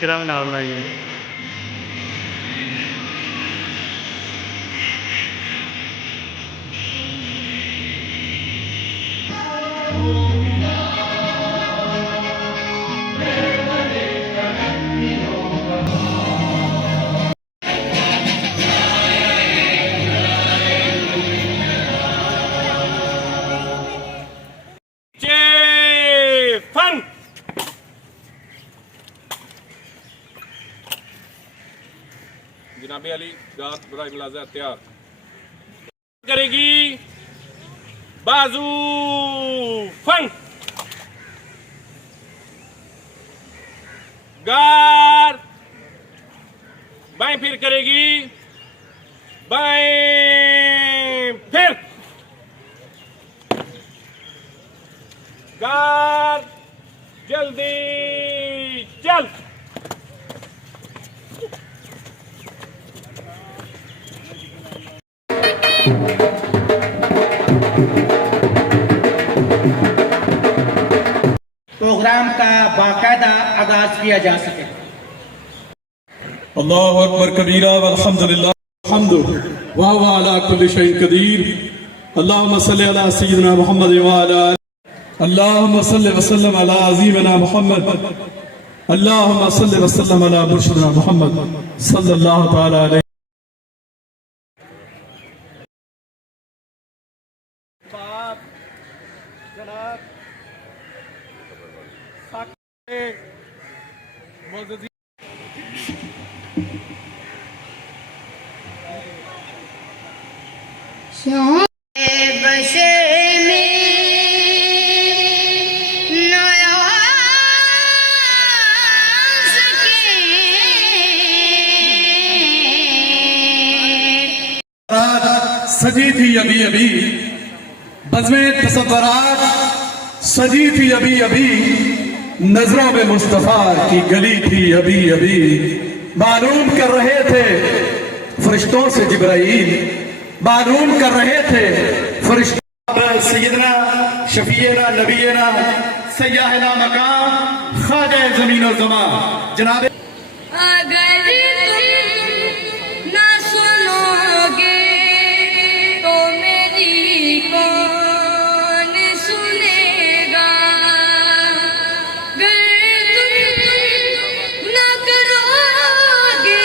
किराम नाल ना जी फन जनाबे अली गात बराए मुलाजा तैयार करेगी बाजू फन गार बाएं फिर करेगी बाएं फिर गार जल्दी चल प्रोग्राम का बाकायदा आगाज किया जा सके। अल्लाहु अकबर कबीरा वल्हम्दुलिल्लाह हम्दु व हुवा अला कुल्लि शैइन कदीर। अल्लाहुम्मा सल्लि अला सय्यिदिना मुहम्मद व अला अल्लाहुम्मा सल्लि व सल्लिम अला अज़ीमिना मुहम्मद। अल्लाहुम्मा सल्लि व सल्लिम अला मुर्शिदिना मुहम्मद सल्लल्लाहु तआला अलैहि। सजी थी अभी अभी बज़्मे तसव्वुरात सजी थी अभी अभी नजरों में मुस्तफा की गली थी अभी अभी। मालूम कर रहे थे फरिश्तों से जिब्राइल मालूम कर रहे थे फरिश्तों सैयदना शफीना नबीना सय्यदना मकाम ख्वाजा ज़मीन और ज़मा जनाब। अगर तुम ना सुनोगे तो मेरी कौन सुनेगा। अगर तुम ना करोगे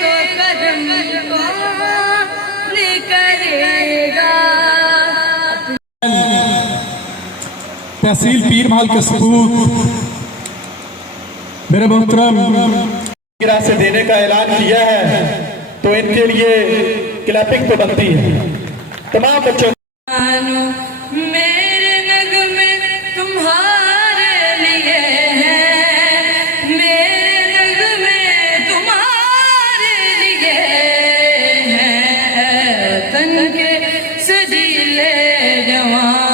तो कदम कौन करेगा। तहसील पीरमाल के सबूत मेरे मोहतरम गिरा से देने का ऐलान किया है तो इनके लिए क्लैपिंग तो बनती है। तमाम बच्चों मेरे नगमे तुम्हारे लिए हैं, मेरे नगमे तुम्हारे लिए हैं। तन के सजीले जवानों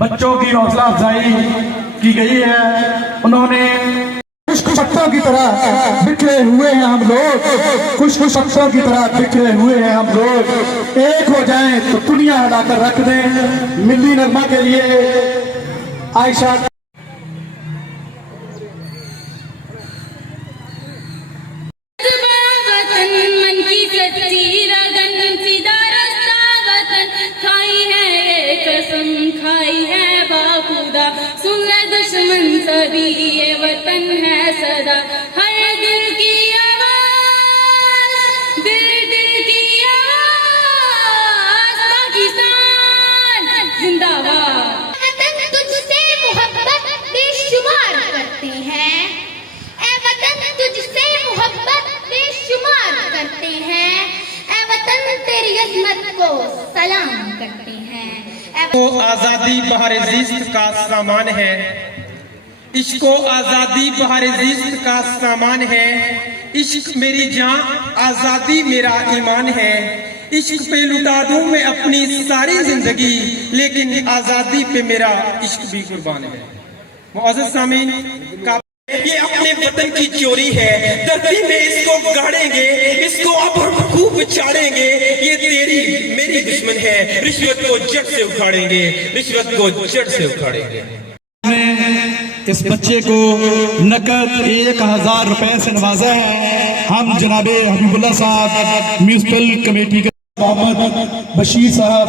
बच्चों की हौसला अफजाई की गई है। उन्होंने कुछ पत्तों की तरह बिखरे हुए हैं हम लोग, कुछ पत्तों की तरह बिखरे हुए हैं हम लोग। एक हो जाएं तो दुनिया हिलाकर रख दें। मिल्ली नगमा के लिए आयशा मन की सच्ची रगन सीधा रास्ता वतन खाई है ये कसम खाई है बाखुदा। सुन ले दुश्मन सभी ये वतन है सदा। हर दिल की आवाज दिल की आवाज पाकिस्तान जिंदाबाद। वतन तुझसे मोहब्बत बेशुमार करते हैं। ए वतन तुझसे मोहब्बत बेशुमार करते हैं। ए वतन तेरी अज़मत को सलाम करते हैं। तो आजादी बहारे जिस्त का सामान है। इश्क आजादी बहारे जिस्त का सामान है। इश्क मेरी जान आजादी मेरा ईमान है। इश्क पे लुटा दूं मैं अपनी सारी जिंदगी लेकिन आजादी पे मेरा इश्क भी कुर्बान है। मुअज़्ज़ज़ सामीन का ये अपने वतन की चोरी है, धरती में इसको गाड़ेंगे, इसको अब हम खूब चाड़ेंगे। ये तेरी मेरी दुश्मन है, रिश्वत को जड़ से उखाड़ेंगे, रिश्वत को जड़ से उखाड़ेंगे। इस बच्चे को नकद 1000 रुपए से नवाजा है। हम जनाबे हबीबुल्लाह साहब म्यूनिसिपल कमेटी के मोहम्मद बशीर साहब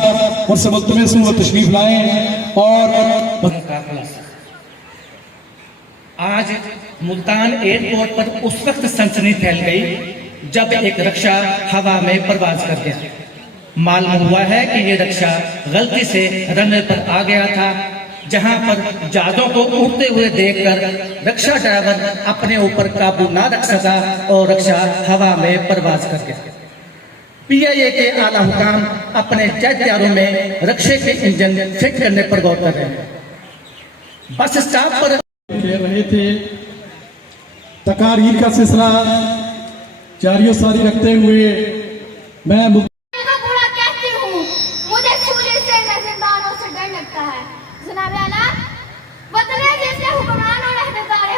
और मुल्तमस से वो तशरीफ लाए। और आज मुल्तान एयरपोर्ट पर उस वक्त सनसनी फैल गई जब एक रक्षा हवा में परवाज कर गया। मालूम हुआ है कि ये रक्षा गलती से रनवे पर आ गया था, जहां पर जहाजों को उड़ते हुए देखकर रक्षा ड्राइवर अपने ऊपर काबू ना रख सका और रक्षा हवा में परवाज कर गया। पीआईए के आला हुकाम अपने जेट तैयारों में रक्षा के इंजन फिट करने पर गौर कर रहे हैं। बस स्टॉप पर कह रहे थे। तकारीर का सिलसिला जारी सारी रखते हुए मैं बुरा कहती हूँ, मुझे सूली से नजरदारों से डर लगता है। जनाब आला, वतन जैसे हुक्मरान और अहदेदार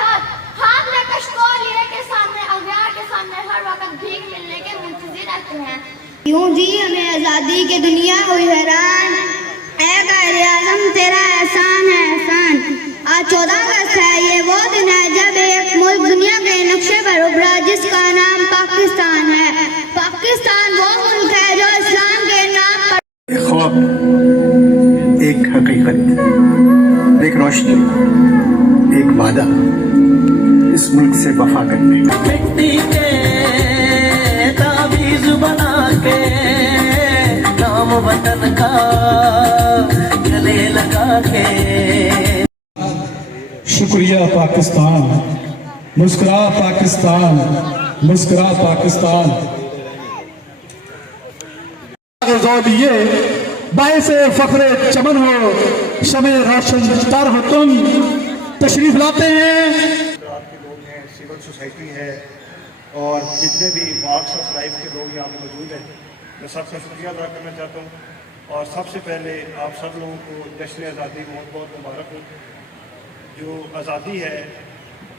हाथ में कशकोल लिए के सामने अगयार के सामने हर वक्त भीख मिलने के मुंतजिर रहते हैं। यूं जी हमें आजादी की दुनिया हुई हैरान, ऐ कायदे आज़म तेरा एहसान है एहसान। आज 14 अगस्त है, ये वो दिन है जब एक मुल्क दुनिया के नक्शे पर उभरा जिसका नाम पाकिस्तान है। पाकिस्तान वो मुल्क है जो इस्लाम के नाम पर एक ख्वाब, एक हकीकत, एक रोशनी, एक वादा, इस मुल्क से वफा करने का। मिट्टी के ताबीज बना के नाम वतन का गले लगा के। शुक्रिया पाकिस्तान, मुस्कुरा पाकिस्तान, मुस्कुरा पाकिस्तान। ये बाइसे फख्रे चमन हो, शमे रोशन तर हो तुम, तशरीफ लाते हैं। आपके लोग हैं, सिविल सोसाइटी है और जितने भी वॉक्स ऑफ लाइफ के लोग यहाँ पे मौजूद हैं, मैं सबका शुक्रिया अदा करना चाहता हूँ। और सबसे पहले आप सब लोगों को जश्न आज़ादी बहुत बहुत मुबारक हो। जो आज़ादी है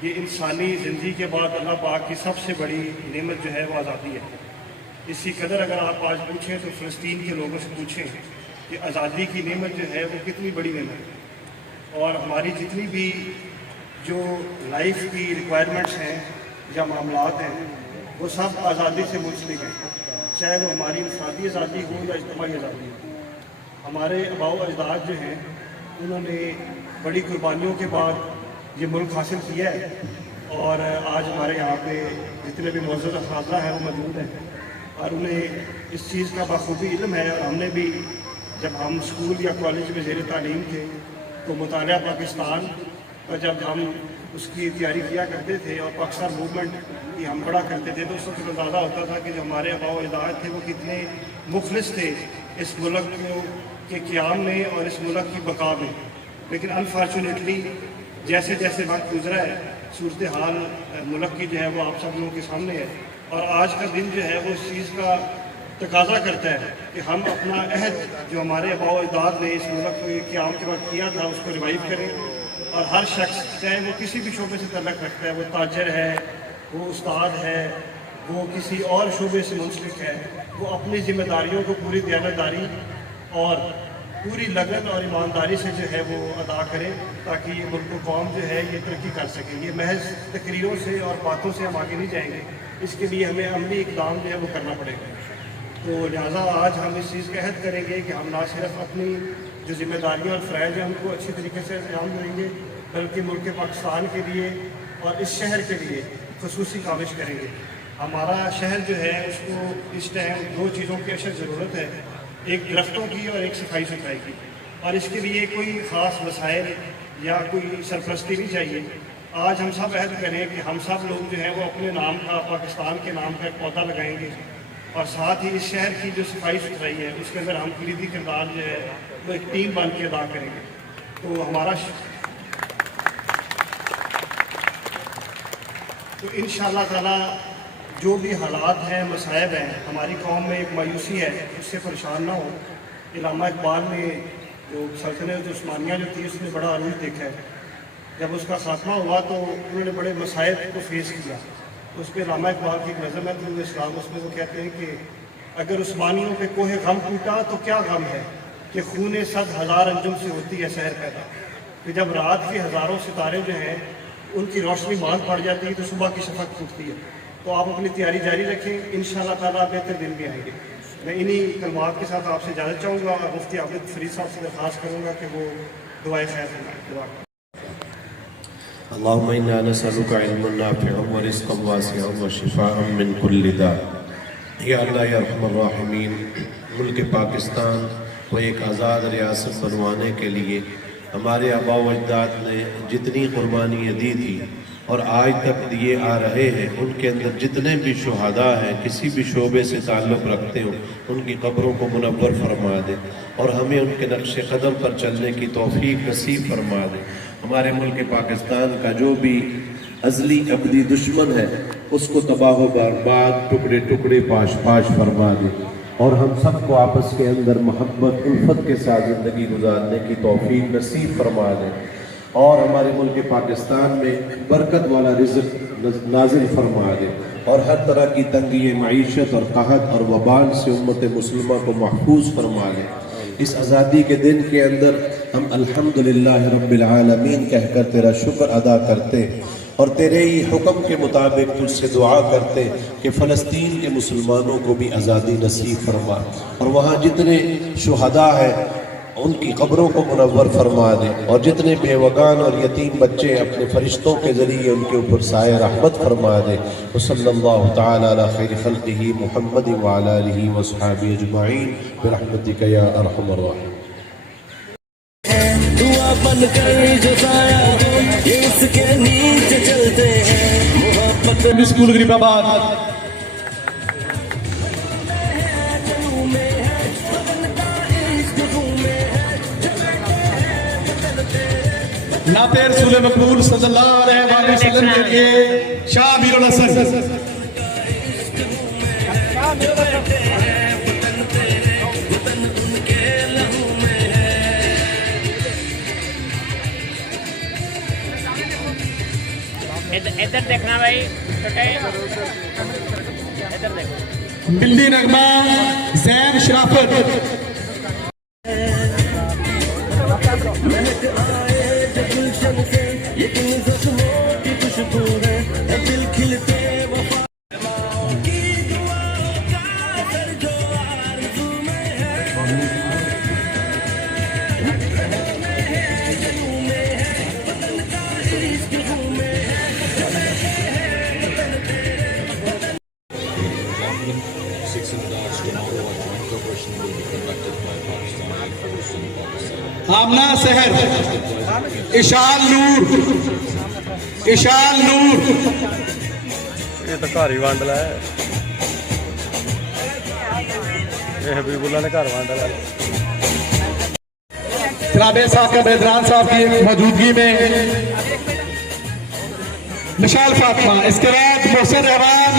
ये इंसानी ज़िंदगी के बाद अल्लाह पाक की सबसे बड़ी नेमत जो है वो आज़ादी है। इसकी कदर अगर आप आज पूछें तो फ़लस्तीन के लोगों से पूछें कि आज़ादी की नेमत जो है वो कितनी बड़ी नेमत है। और हमारी जितनी भी जो लाइफ की रिक्वायरमेंट्स हैं या मामलात हैं वो सब आज़ादी से मुंसलिक हैं, चाहे वो हमारी इंफरादी आज़ादी हो या इज्तिमाई आज़ादी हो। हमारे आबाओ अजदाद जो हैं उन्होंने बड़ी कुर्बानियों के बाद ये मुल्क हासिल किया है। और आज हमारे यहाँ पे जितने भी मौजूद अफराद हैं वो मौजूद हैं और उन्हें इस चीज़ का बखूबी इल्म है। और हमने भी जब हम स्कूल या कॉलेज में ज़ेर तालीम थे तो मुतालिया पाकिस्तान का जब हम उसकी तैयारी किया करते थे और पाकिस्तान मूवमेंट की हम पढ़ा करते थे तो उस वक्त अंदाज़ा होता था कि जो हमारे आबाओ अजदाद थे वो कितने मुखलिस थे इस मुल्क के क़याम में और इस मुल्क की बका में। लेकिन अनफॉर्चुनेटली जैसे जैसे वक्त गुजरा है सूरत हाल मुल्क की जो है वो आप सब लोगों के सामने है। और आज का दिन जो है वो इस चीज़ का तकाजा करता है कि हम अपना अहद जो हमारे आबाओ अजदाद ने इस मुल्क के क़याम के वक्त किया था उसको रिवाइव करें। और हर शख्स चाहे वो किसी भी शोबे से तल्लुक़ रखता है, वो ताजर है, वो उस्ताद है, वो किसी और शोबे से मुंसलिक है, वो अपनी जिम्मेदारियों को पूरी दयानतदारी और पूरी लगन और ईमानदारी से जो है वो अदा करें ताकि ये मुल्क कौम जो है ये तरक्की कर सके। ये महज तकरीरों से और बातों से हम आगे नहीं जाएंगे, इसके लिए हमें अमली इक़दाम जो है वो करना पड़ेगा। तो लिहाजा आज हम इस चीज़ का अहद करेंगे कि हम ना सिर्फ अपनी जो जिम्मेदारियाँ और फ़राइज़ हैं उनको अच्छी तरीके से अंजाम देंगे बल्कि मुल्क पाकिस्तान के लिए और इस शहर के लिए ख़ुसूसी काविश करेंगे। हमारा शहर जो है उसको इस टाइम दो चीज़ों की अशद ज़रूरत है, एक दरख्तों की और एक सफाई सुथराई की। और इसके लिए कोई ख़ास वसाइल या कोई सरपरस्ती नहीं चाहिए। आज हम सब अहद करें कि हम सब लोग जो है वो अपने नाम का पाकिस्तान के नाम का एक पौधा लगाएंगे और साथ ही इस शहर की जो सफाई सुथराई है उसके अंदर हम कलीदी किरदार जो है वो एक टीम बन के अदा करेंगे। तो हमारा तो इंशाअल्लाह ताला जो भी हालात हैं मसाइब हैं, हमारी कौम में एक मायूसी है, उससे परेशान ना हो। इल्लामा इकबाल ने जो सल्तनत उस्मानिया जो थी उसने बड़ा अरूज देखा है जब उसका खात्मा हुआ तो उन्होंने बड़े मसाइब को फेस किया। उस पर रामा इकबाल की एक नज़म है तुम इस्लाम, उसमें वो कहते हैं कि अगर उस्मानियों पे कोहे गम टूटा तो क्या गम है कि खूने 100,000 अंजुम से होती है शहर पैदा। कि जब रात के हज़ारों सितारे जो हैं उनकी रोशनी मांद पड़ जाती है तो सुबह की शफक टूटती है। तो आप अपनी तैयारी जारी रखें, इंशाअल्लाह ताला बेहतर दिन भी आएंगे। मैं इन्हीं कलमात के साथ आपसे इजाज़त चाहूँगा और मुफ्ती आबिद फरीद साहब से दरख्वास्त करूँगा कि वो दुआए खैर फरमाएं। अल्लाहुम्मा इन्ना नसअलुका इल्मन नाफ़िअन व रिज़्क़न वासिअन व शिफ़ाअन मिन कुल्लि दा। या अल्लाह या अरहमर राहिमीन, मुल्क पाकिस्तान को एक आज़ाद रियासत बनवाने के लिए हमारे आबा व अजदाद ने जितनी कुर्बानियाँ दी थी और आज तक दिए आ रहे हैं, उनके अंदर जितने भी शुहदा हैं किसी भी शोबे से ताल्लुक़ रखते हो उनकी कब्रों को मुनव्वर फरमा दे और हमें उनके नक्श कदम पर चलने की तौफीक नसीब फरमा दे। हमारे मुल्क पाकिस्तान का जो भी अज़ली अबदी दुश्मन है उसको तबाह व बर्बाद, टुकड़े टुकड़े पाश पाश फरमा दे और हम सबको आपस के अंदर मोहब्बत उल्फत के साथ ज़िंदगी गुजारने की तौफीक नसीब फरमा दे और हमारे मुल्क पाकिस्तान में बरकत वाला रिज़्क़ नाजिल फरमा दे और हर तरह की तंगी मईशत और कहत और वबाल से उम्मत मुस्लिमा को महफूज फरमा दे। इस आज़ादी के दिन के अंदर हम अल्हम्दुलिल्लाह रब्बिल आलमीन कहकर तेरा शुक्र अदा करते और तेरे ही हुक्म के मुताबिक तुझसे दुआ करते कि फ़लस्तीन के मुसलमानों को भी आज़ादी नसीब फरमा और वहाँ जितने शुहदा हैं उनकी कब्रों को मुनव्वर फरमा दे और जितने बेवगान और यतीम बच्चे अपने फरिश्तों के ज़रिए उनके ऊपर साए रहमत फरमा दे। सल्लल्लाहु तआला अला खैरि खल्क़िही मुहम्मद व अला आलिही व अस्हाबिही अजमईन बिरहमतिका या अरहमर राहिमीन। दुआ बनकर जो साया हो ये इसके नीचे चलते हैं मोहब्बत स्कूल गरीबाबाद नाते रसूल मकबूल सल्लल्लाहु अलैहि वसल्लम के लिए शाह मीरुल हसन। इधर देखना भाई, इधर देखो। बिल्ली नगमा जैन शराफत आमना शहर इशाल नूर ये तो घर ही वंड ला है, ये हबीबुल्ला ने घर वंड ला। जनाबे साहब का बेदरान साहब की मौजूदगी में मिशाल फातिमा, इसके बाद मोहसिन रहमान,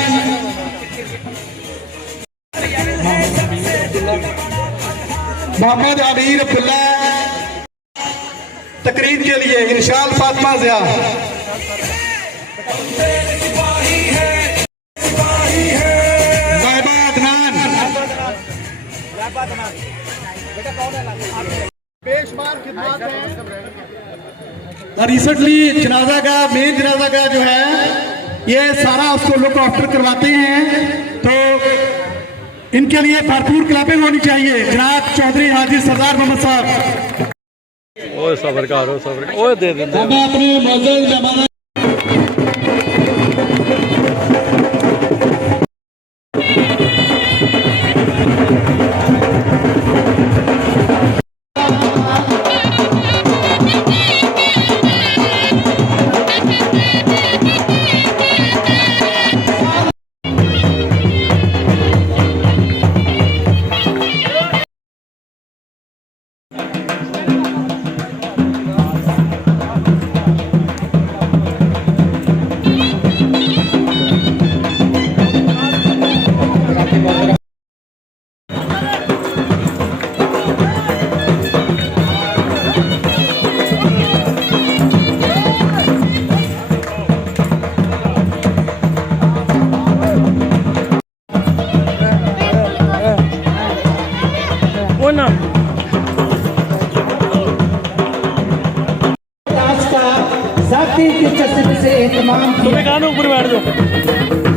मोहम्मद अमीर अब्दुल्ला तकरीर के लिए इंशाल फातिमा ज़िया। बेशुमार खिदमत है और रिसेंटली जनाजा का मेन जनाजा का जो है ये सारा उसको लुक आफ्टर करवाते हैं, तो इनके लिए भरपूर क्लैपिंग होनी चाहिए। जनाब चौधरी हाजी सरदार मोहम्मद साहब, ओए सबर करो, सबर ओए दे दे अपने मौजूद जमाना भक्ति की चस्प से तमाम तुम्हें कहा ऊपर बैठ जाओ